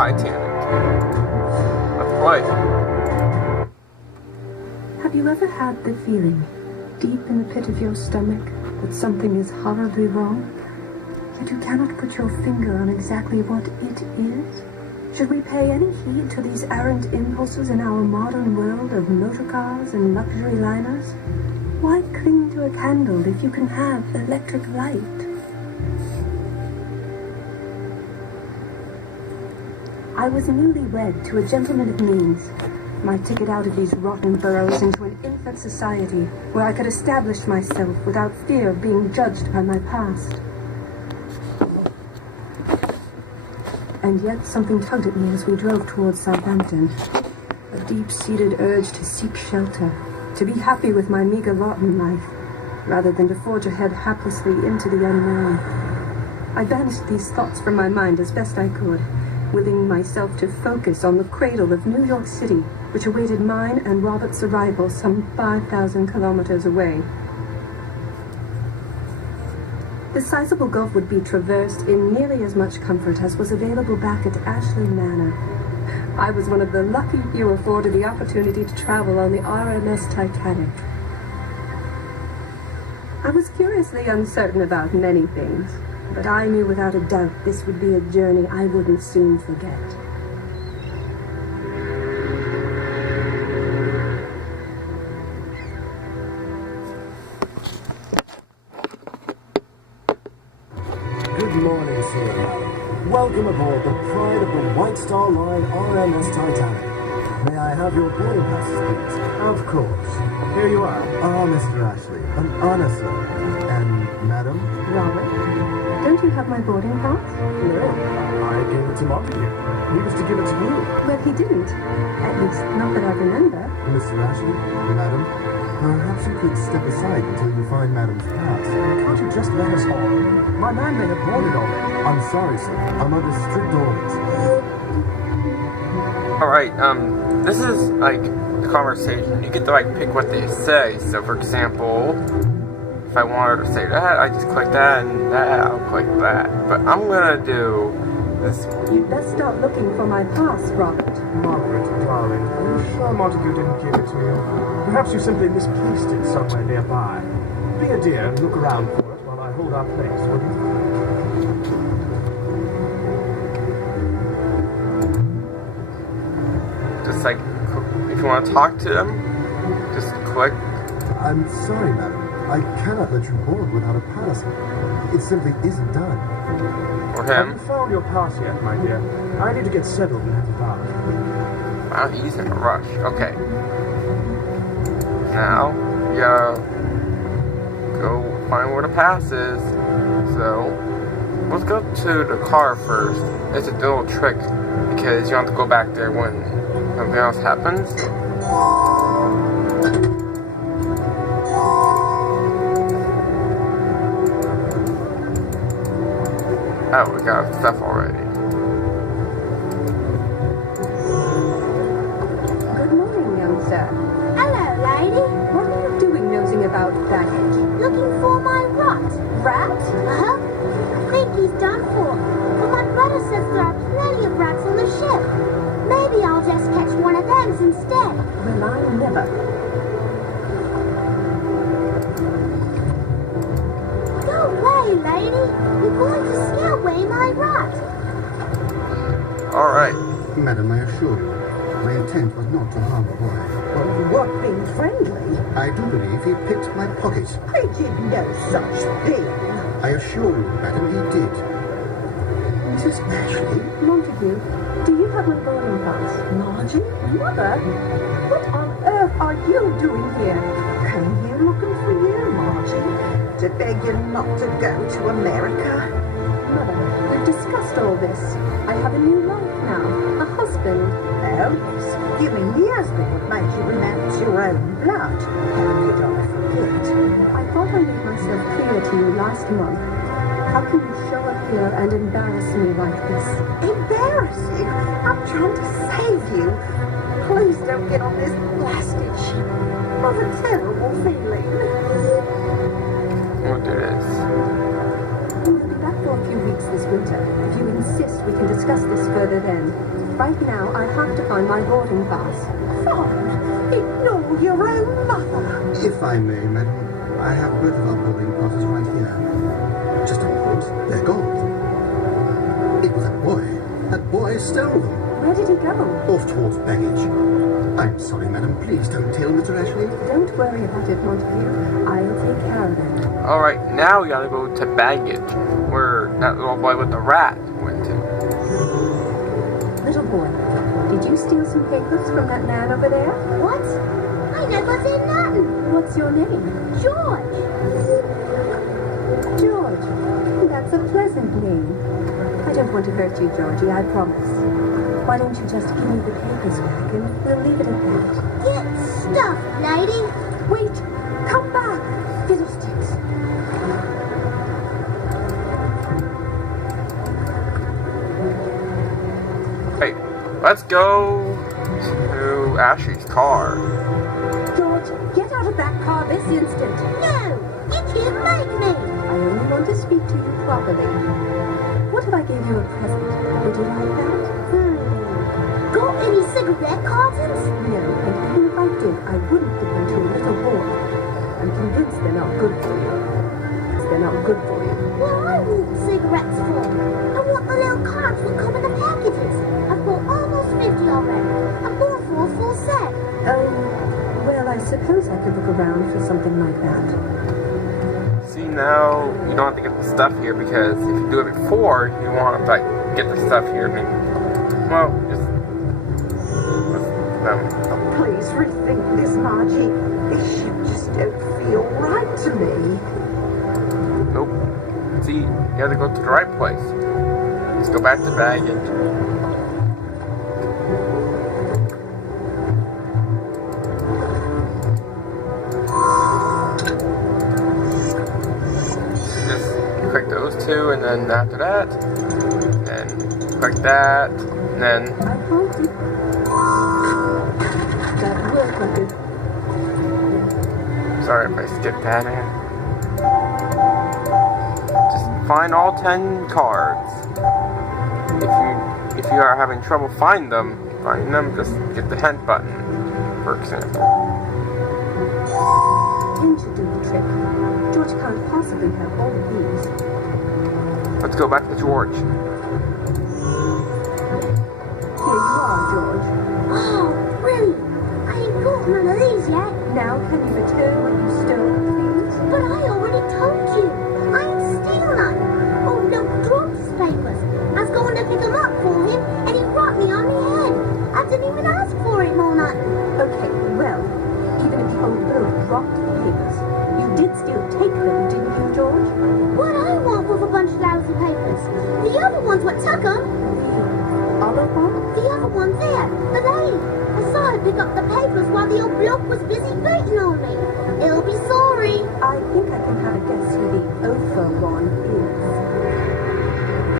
Titanic. Let's play. Have you ever had the feeling, deep in the pit of your stomach, that something is horribly wrong? Yet you cannot put your finger on exactly what it is? Should we pay any heed to these errant impulses in our modern world of motor cars and luxury liners? Why cling to a candle if you can have electric light? I was newlywed to a gentleman of means, my ticket out of these rotten boroughs into an infant society where I could establish myself without fear of being judged by my past. And yet something tugged at me as we drove towards Southampton. A deep-seated urge to seek shelter, to be happy with my meager lot in life, rather than to forge ahead haplessly into the unknown. I banished these thoughts from my mind as best I could, willing myself to focus on the cradle of New York City, which awaited mine and Robert's arrival some 5,000 kilometers away. The sizable gulf would be traversed in nearly as much comfort as was available back at Ashley Manor. I was one of the lucky few afforded the opportunity to travel on the RMS Titanic. I was curiously uncertain about many things, but I knew without a doubt this would be a journey I wouldn't soon forget. Good morning, sir and madam. Welcome aboard the pride of the White Star Line RMS Titanic. May I have your boarding passes, please? Of course. Here you are. Ah, Mr. Ashley, an honor, sir. And madam? Robert, don't you have my boarding pass? No, I gave it to Montague. He was to give it to you. Well, he didn't. At least, not that I remember. Mr. Ashley, madam, perhaps you could step aside until you find madam's pass. Can't you just let us on? My man may have boarded already. I'm sorry, sir. I'm under strict orders. Alright, this is like a conversation. You get to like pick what they say. So for example, if I wanted to say that, I just click that and that, I'll click that. But I'm gonna do this. You'd best start looking for my pass, Robert. Margaret, darling, are you sure Montague didn't give it to you? Perhaps you simply misplaced it somewhere nearby. Be a dear and look around for it while I hold our place, will you? Just like, if you want to talk to them, just click. I'm sorry, madam. I cannot let you board without a pass. It simply isn't done. For Have him. you found your pass yet, my dear? I need to get settled and have a bath. Wow, he's in a rush. Okay. Now, yeah, go find where the pass is. So, let's go to the car first. It's a little trick because you don't have to go back there when something else happens. Oh, we got stuff already. Good morning, young sir. Hello, lady. What are you doing nosing about baggage? Looking for my rat. Rat? Uh-huh. I think he's done for. But my brother says there are plenty of rats on the ship. Maybe I'll just catch one of them instead. Well, I never. Go away, lady. You're going to scare away my rat. Alright. Madam, I assure you, my intent was not to harm the boy. Well, you weren't being friendly. I do believe he picked my pocket. I did no such thing. I assure you, madam, he did. Mrs. Ashley? Montague, do you have my boarding pass? Margie? Mother? What on earth are you doing here? Came here looking for you, Margie. To beg you not to go to America. Mother, we've discussed all this. I have a new life now, a husband. Oh, yes. You mean the husband that made you renounce your own blood? How could I forget? I thought I made myself clear to you last month. How can you show up here and embarrass me like this? Embarrass you? I'm trying to save you. Please don't get on this blasted ship. What a terrible feeling. We'll do this. We will be back for a few weeks this winter. If you insist, we can discuss this further then. Right now, I have to find my boarding pass. Fine. Ignore your own mother. If I may, madam, I have both of our boarding passes right here. Just don't put, they're gone. It was that boy. That boy stole them. Where did he go? Off towards baggage. I'm sorry, madam. Please don't tell Mr. Ashley. Don't worry about it, Montague. I'll take care of it. Alright, now we gotta go to baggage, where that little boy with the rat went to. Little boy, did you steal some papers from that man over there? What? I never did nothing. What's your name? George. George. That's a pleasant name. I don't want to hurt you, Georgie, I promise. Why don't you just give me the papers back and we'll leave it at that. Get stuffed, lady. Wait! Come back! Fiddlesticks! Hey, let's go to Ashley's car. George, get out of that car this instant! No, you can't make me. I only want to speak to you properly. What if I gave you a present? Would you like that? Got any cigarette cartons? No, and even if I did, I wouldn't give them to a little boy. I'm convinced they're not good for you. They're not good for you. Well, I want cigarettes for. I want the little cards that come in the packages. I've bought almost 50 already. I'm going for a full set. Oh, well, I suppose I could look around for something like that. See, now you don't have to get the stuff here, because if you do it before, you won't have to, like, get the stuff here. I mean, well, just... Please rethink this, Margie. This ship just don't feel right to me. Nope. See, you have to go to the right place. Let's go back to baggage. Just click those two, and then after that, then click that, and then... I hope it... That worked like it. Sorry if I skipped that in. Just find all 10 cards. If you are having trouble finding them, just get the hint button, for example. Hint should do the trick. George can't possibly have all of these. Let's go back to George. Here you are, George. Oh, brilliant. I ain't got none of these yet. Now can you return what you stole, please? But I already told you. I ain't steal none. Oh, no, dropped his papers. I was going to pick them up for him, and he brought me on me head. I didn't even ask for it or nothing. Okay, well, even if the old bird dropped the papers, you did still take them, didn't you, George? What I want with a bunch of lousy papers? The other ones what took them. The other one? The other one there, the lady. I saw her pick up the papers while the old bloke was busy